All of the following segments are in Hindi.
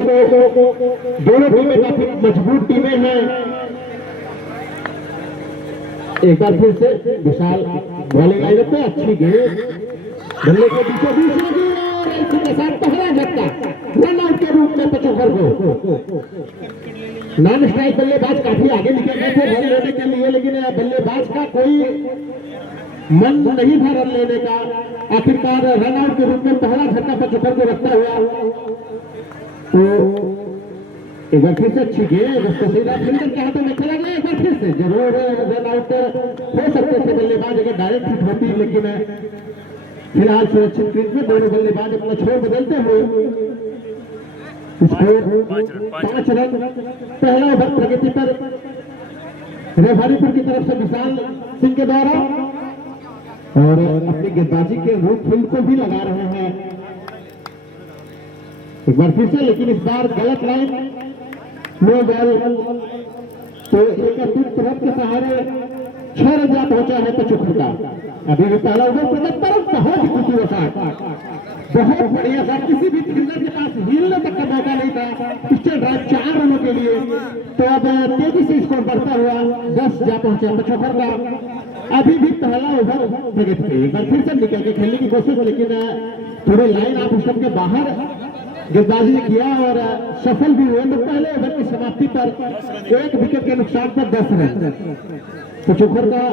दोनों टीमें काफी मजबूत टीमें हैं। एक बार फिर से विशाल बॉलिंग लाइनअप पे अच्छी गेंद बल्ले के बीचों बीच लगी और इसी के साथ पहला झटका रन आउट के रूप में 75 को। नॉन स्ट्राइक बल्लेबाज काफी आगे निकल गए थे रन लेने के लिए, लेकिन बल्लेबाज का कोई मन नहीं था रन लेने का। आखिरकार रन आउट के रूप में पहला झटका 75 को रखता हुआ। तो एक बार फिर से अच्छी गेंद फील्डर के हाथों में चला गया। एक बार फिर से जरूर रन आउट हो सकते थे बल्लेबाज अगर डायरेक्ट हिट होती, लेकिन फिलहाल सुरक्षित क्रीज में दोनों बल्लेबाज अपना छोर बदलते हुए 5 रन पहला ओवर प्रगति पर रेफारीपुर की तरफ से विशाल सिंह के द्वारा और अपनी गेंदबाजी के रूप फील्ड को भी लगा रहे हैं एक बार फिर से, लेकिन इस बार गलत लाइन नो बॉल। तो एक अतिरिक्त रन के सहारे 6 रन जा पहुंचा है 75 का। अभी भी पहला ओवर प्रगति पर बहुत ही खूबसूरत शॉट, बहुत बढ़िया शॉट। किसी भी फील्डर के पास हिलने तक का मौका नहीं था। पिस्टल ड्राइव 4 रनों के लिए। तो अब तेजी से स्कोर बढ़ता हुआ 10 जा पहुंचा 75 का। अभी भी पहला ओवर प्रगति पे एक बार फिर से निकल के खेलने की कोशिश, लेकिन थोड़े लाइन ऑफ स्टंप के बाहर गेंदबाजी किया और सफल भी हुए। तो पहले ओवर की समाप्ति पर 1 विकेट के नुकसान पर 10 रन। 75 का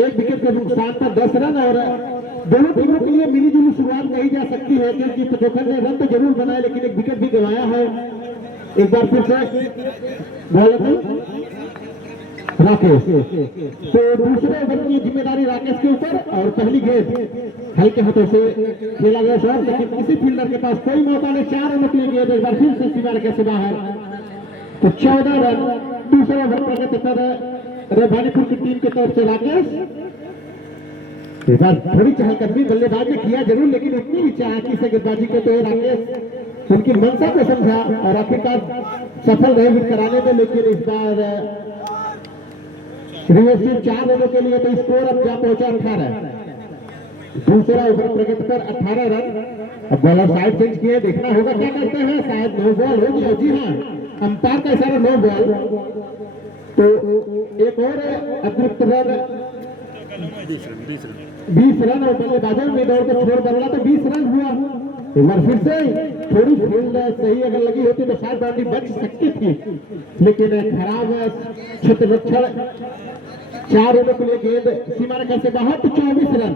1 विकेट के नुकसान पर 10 रन और दोनों टीमों के लिए मिलीजुली शुरुआत कही जा सकती है, क्योंकि 75 ने रन तो जरूर बनाए लेकिन 1 विकेट भी गंवाया है। एक बार फिर से राकेश, तो दूसरे ओवर की जिम्मेदारी राकेश के ऊपर और पहली गेंद हल्के हाथों से खेला गया शॉट, लेकिन किसी फील्डर के पास कोई मौका नहीं। 4 रनों के लिए गेंद एक बार फिर से सीमा के बाहर। तो 14 रन दूसरे ओवर प्रगति पर रेफारीपुर की टीम की तरफ से राकेश। एक बार थोड़ी चहलकदमी बल्लेबाज ने किया जरूर, लेकिन इतनी भी चालाकी से गेंदबाजी को तो राकेश उनकी मंशा को समझा और आखिरकार सफल रहे हिट कराने में। लेकिन इस बार रिवर्सिंग 4 रनों के लिए तो स्कोर अब जा पहुंचा 18। दूसरा ओवर प्रगति पर 18 रन। अब बॉलर साइड चेंज किए, देखना होगा क्या करते हैं। शायद नो बॉल होगी और जी हाँ, अंपायर का इशारा नो बॉल। तो एक और अतिरिक्त रन 20 रन और बल्लेबाजों में दौड़ कर छोड़ बदला तो 20 रन हुआ। एक बार फिर से थोड़ी फील्ड सही अगर लगी होती तो शायद बाउंड्री बच सकती थी, लेकिन खराब क्षेत्र रक्षण 4 रनों के लिए गेंद सीमा रेखा से बाहर। तो 24 रन,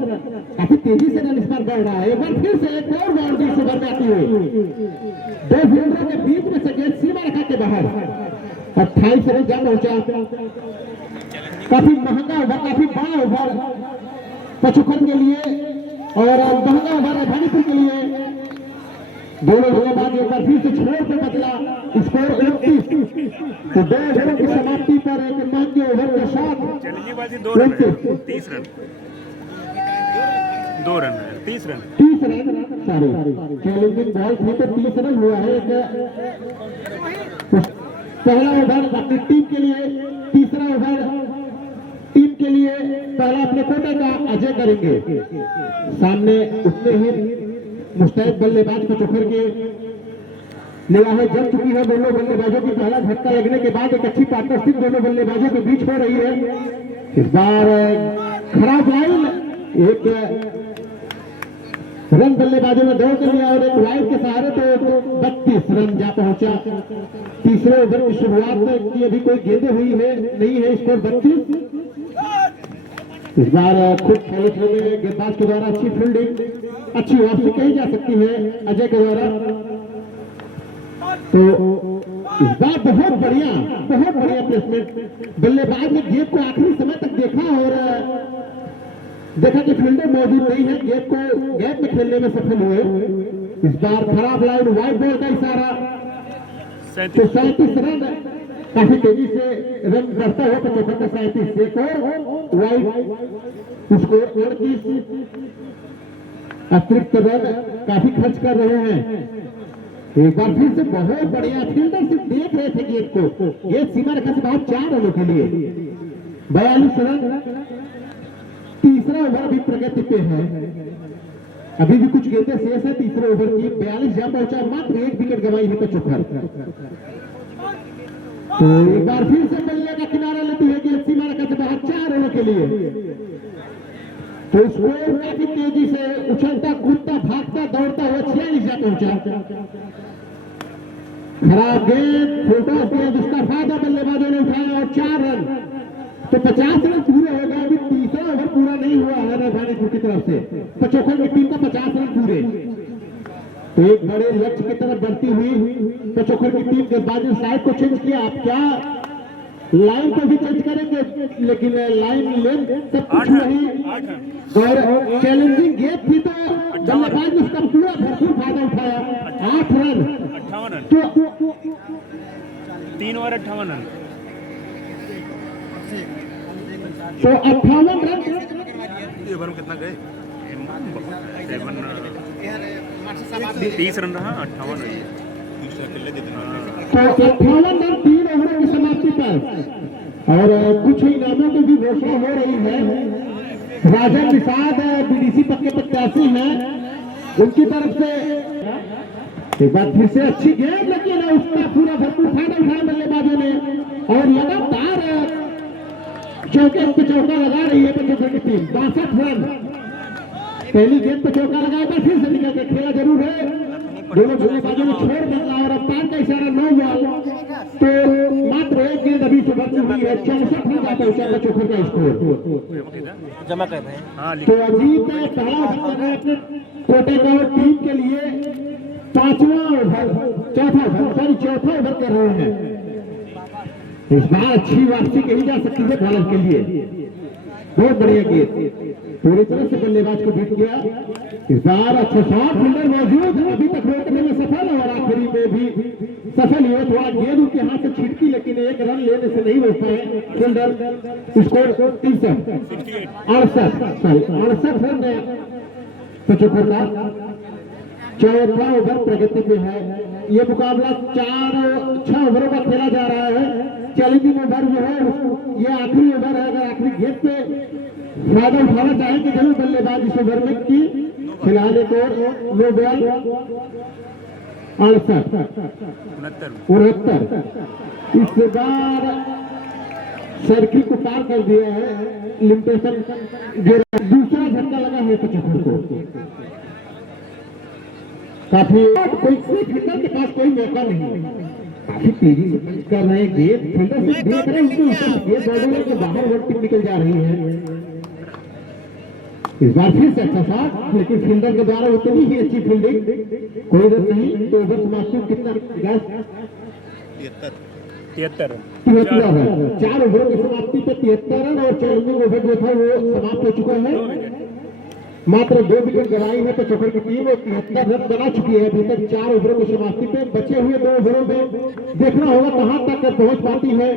काफी तेजी से रन इस बार बढ़ रहा है। एक बार फिर से एक और बाउंड्री से भर आती हुई 2 फील्डरों के बीच में से गेंद सीमा रेखा के बाहर। 28 रन जा पहुंचा। काफी महंगा ओवर, काफी बड़ा ओवर 75 के लिए और महंगा ओवर है भानीपुर के लिए। दोनों बल्लेबाज एक बार फिर से छोर पे बदला, स्कोर 29। तो 2 ओवरों की समाप्ति पर एक महंगे ओवर के साथ 2 run 30 run 2 run 30 run sorry challenging ball थी तो 30 रन हुआ है। पहला ओवर अपनी टीम के लिए, तीसरा ओवर टीम के लिए पहला अपने कोटे का अजय करेंगे। सामने उतने ही मुस्तैद बल्लेबाज 75 के निगाहें जम चुकी है। दोनों बल्लेबाजों की पहला झटका लगने के बाद एक अच्छी पार्टनरशिप दोनों बल्लेबाजों के बीच हो रही है। इस बार खराब लाइन, एक रन बल्लेबाजों ने दौड़ कर लिया और एक वाइड के सहारे तो 32 रन जा पहुंचा। तीसरे ओवर की शुरुआत की अभी कोई गेंदें हुई है नहीं है, स्कोर 32। इस बार खुद खेले खेले गेंदबाज के द्वारा अच्छी फील्डिंग, अच्छी वापसी कही जा सकती है अजय के द्वारा। तो इस बार बहुत बढ़िया प्लेसमेंट। बल्लेबाज ने गेंद को आखिरी समय तक देखा और देखा कि फील्डर मौजूद नहीं है, गेंद को गैप में खेलने में सफल हुए। इस बार खराब लाइन, वाइड बॉल का इशारा। तो 37 रन, काफी तेजी से रन बढ़ता हो 75 का 37 से और वाइड स्कोर 38। अतिरिक्त रन काफी खर्च कर रहे हैं। एक बार फिर से बहुत बढ़िया फील्डर सिर्फ देख रहे थे गेंद को। ये सीमा रेखा से बाहर 4 रनों के लिए 42 रन। तीसरा ओवर भी प्रगति पे है। अभी भी कुछ गेंदें शेष है तीसरे ओवर की। 42 जा पहुंचा, मात्र 1 विकेट गंवाई है पचोखर। तो एक बार फिर से बल्ले का किनारा लेती है कि सीमा रेखा से बाहर 4 ओवर के लिए। तो स्कोर काफी तेजी से उछलता कूदता भागता दौड़ता हुआ 46 जा पहुंचा। खराब गेंद, फोटो गेंद, जिसका फायदा बल्लेबाजों ने उठाया और 4 रन। तो 50 रन पूरे हो गए। अभी तीसरा ओवर पूरा नहीं हुआ है रानीपुर की तरफ से। पचोखर की टीम का 50 रन पूरे। तो एक बड़े लक्ष्य की तरफ बढ़ती हुई पचोखर की टीम के बाद साइड को चेंज किया। आप क्या लाइन को भी चेंज करेंगे, लेकिन लाइन लेन सब कुछ वही और चैलेंजिंग गेम थी। तो बल्लेबाज ने उसका पूरा भरपूर फायदा उठाया। 8 रन 58 रन, तो 3 ओवर 58 रन। तो 58 रन ये ओवर में कितना गए? 30 रन रहा, 58 रन। तो 58 रन 3 ओवरों की समाप्ति पर। और कुछ इनामों की भी घोषणा हो रही है। राजा निषाद बीडीसी पक्के प्रत्याशी हैं, उनकी तरफ से एक बार फिर से अच्छी गेंद, लेकिन उसका पूरा भरपूर फायदा उठाया बल्लेबाजों ने और लगातार चौके पे चौका लगा रही है पचोखर की टीम। 62 रन। पहली गेंद पे चौका लगाया था, फिर से निकल के खेला जरूर है। दोनों बल्लेबाजों ने छोड़ बदला और अवतार का इशारा 9 बॉल। तो मात्र 1 गेंद अभी से बची हुई है। 64 रन का पहुंचा पचोखर का स्कोर। जमा कर रहे हैं। हाँ, तो अजीत पहला ओवर कर रहे हैं अपने कोटे का और टीम के लिए 5वां ओवर, चौथा ओवर कर रहे हैं। इस बार अच्छी वापसी कही जा सकती है बॉलर के लिए। बहुत बढ़िया गेंद, पूरी तरह से बल्लेबाज को बीट किया। इस बार अच्छा शॉट, फील्डर मौजूद, अभी तक रोकने में सफल और आखिरी में भी सफल हुए। थोड़ा गेंद उनके हाथ से छिटकी, लेकिन 1 रन लेने से नहीं हो पाए फील्डर। स्कोर 68 रन पचोखर का। 4वां ओवर प्रगति पे है। ये मुकाबला 6 ओवरों का खेला जा रहा है। चैलेंजिंग ओवर जो है ये आखिरी ओवर है। अगर आखिरी गेंद पे फायदा उठाना चाहेंगे जरूर बल्लेबाज इस ओवर में की। फिलहाल एक और लो बॉल 69 इस बार सर्किल को पार कर दिया है। लिमिटेशन दूसरा झटका लगा है पचोखर को। काफी कोई फील्डर के पास कोई मौका नहीं, काफी तेजी से कर रहे हैं गेंद। फील्डर से देख रहे हैं उसके ऊपर गेंद बॉलर के बाहर वर्ड निकल जा रही है। इस बार फिर से अच्छा शॉट, लेकिन फील्डर के द्वारा उतनी ही अच्छी फील्डिंग, कोई रन नहीं। तो ओवर समाप्ति कितना? 73 रन। 4 ओवरों की समाप्ति पे 73 रन और चैलेंजिंग ओवर जो था वो समाप्त हो चुका है। मात्र 2 विकेट गंवाई है पचोखर की टीम और 73 रन बना चुकी है अभी तक 4 ओवरों की समाप्ति पे। बचे हुए 2 ओवरों में देखना होगा कहां तक पहुंच पाती है।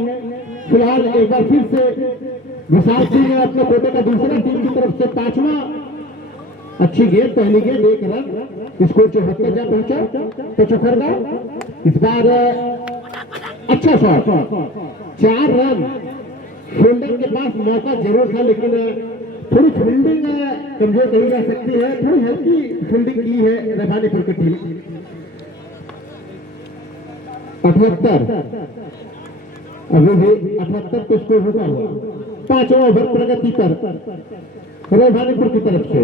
फिलहाल एक बार फिर से विशाल सिंह ने अपने कोटे का दूसरा टीम की तरफ से 5वां अच्छी गेंद, पहली गेंद 1 रन। स्कोर 74 जा पहुंचा पचोखर का। इस बार अच्छा शॉट, 4 रन। फील्डर के पास मौका जरूर था, लेकिन थोड़ी फील्डिंग कमजोर कही जा सकती है। थोड़ी हल्की फील्डिंग की है रानीपुर की टीम। 78 अभी भी 78 को स्कोर होता हुआ। 5वां ओवर प्रगति पर रानीपुर की तरफ से।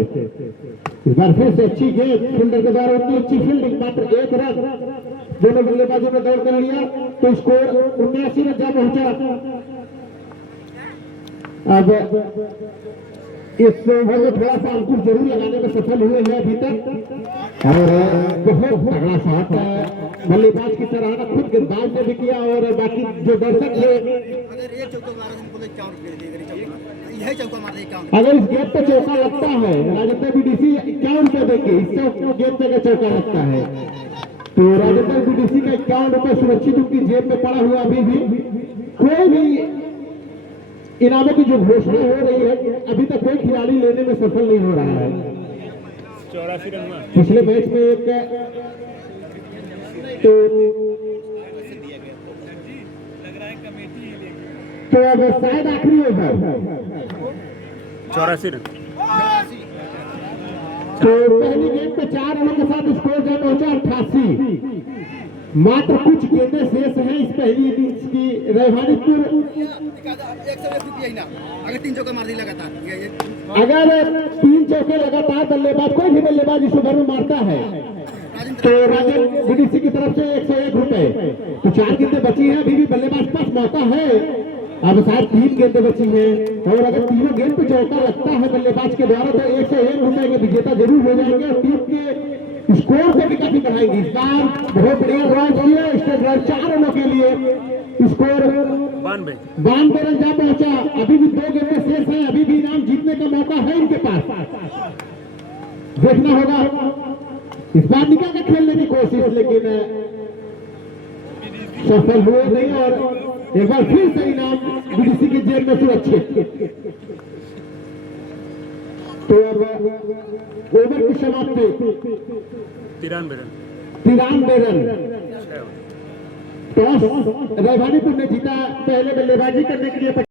इस बार फिर से अच्छी गेंद, फील्डर के द्वारा उतनी अच्छी फील्डिंग, मात्र 1 रन। दोनों बल्लेबाजों ने दौड़ कर लिया तो स्कोर 79 रन जा पहुंचा। अब इस ओवर में थोड़ा सा अंकुश जरूर लगाने में सफल हुए हैं अभी तक। और बहुत तगड़ा शॉट, बल्लेबाज की सराहना खुद गेंदबाज ने भी किया और बाकी जो दर्शक थे। अगर इस गेंद पे चौका लगता है राजस्थान बीडीसी 51 रुपए देंगे। इससे गेंद पे का चौका लगता है तो राजस्थान बीडीसी का 51 रुपए सुरक्षित उनकी जेब में पड़ा हुआ। अभी भी कोई भी इनामों की जो घोषणा हो रही है, अभी तक कोई खिलाड़ी लेने में सफल नहीं हो रहा है। 84 रन हुआ। पिछले मैच में एक तो अब शायद आखिरी ओवर 84 रन। तो पहली गेंद पे 4 रनों के साथ स्कोर जो पहुंचा 88। मात्र कुछ गेंदें शेष हैं इस पहली इनिंग्स की। रैहानीपुर अगर 3 चौका मार दी लगातार, अगर 3 चौके लगातार बल्लेबाज कोई भी बल्लेबाज इस ओवर में मारता है तो राजेंद्र बीडीसी की तरफ से 101 रुपए। तो 4 गेंदें बची हैं, अभी भी बल्लेबाज के पास मौका है। अब शायद 3 गेंदें बची हैं और अगर तीनों गेंद पे चौका लगता है बल्लेबाज के द्वारा तो 101 रुपए के विजेता जरूर हो जाएंगे और टीम के स्कोर को भी काफी बढ़ाएंगे। इस बार बहुत बढ़िया ड्राइव किया, स्टेट ड्राइव 4 रनों के लिए स्कोर 92 रन जा पहुंचा। अभी भी 2 गेंदें शेष हैं, अभी भी इनाम जीतने का मौका है इनके पास। देखना होगा इस बार निकल के खेलने की कोशिश, लेकिन सफल हुए नहीं और एक बार फिर से इनाम बीडीसी की जेब में सुरक्षित। तो अब ओवर की समाप्ति 93 रन। टॉस रैहानीपुर ने जीता। पहले बल्लेबाजी करने के लिए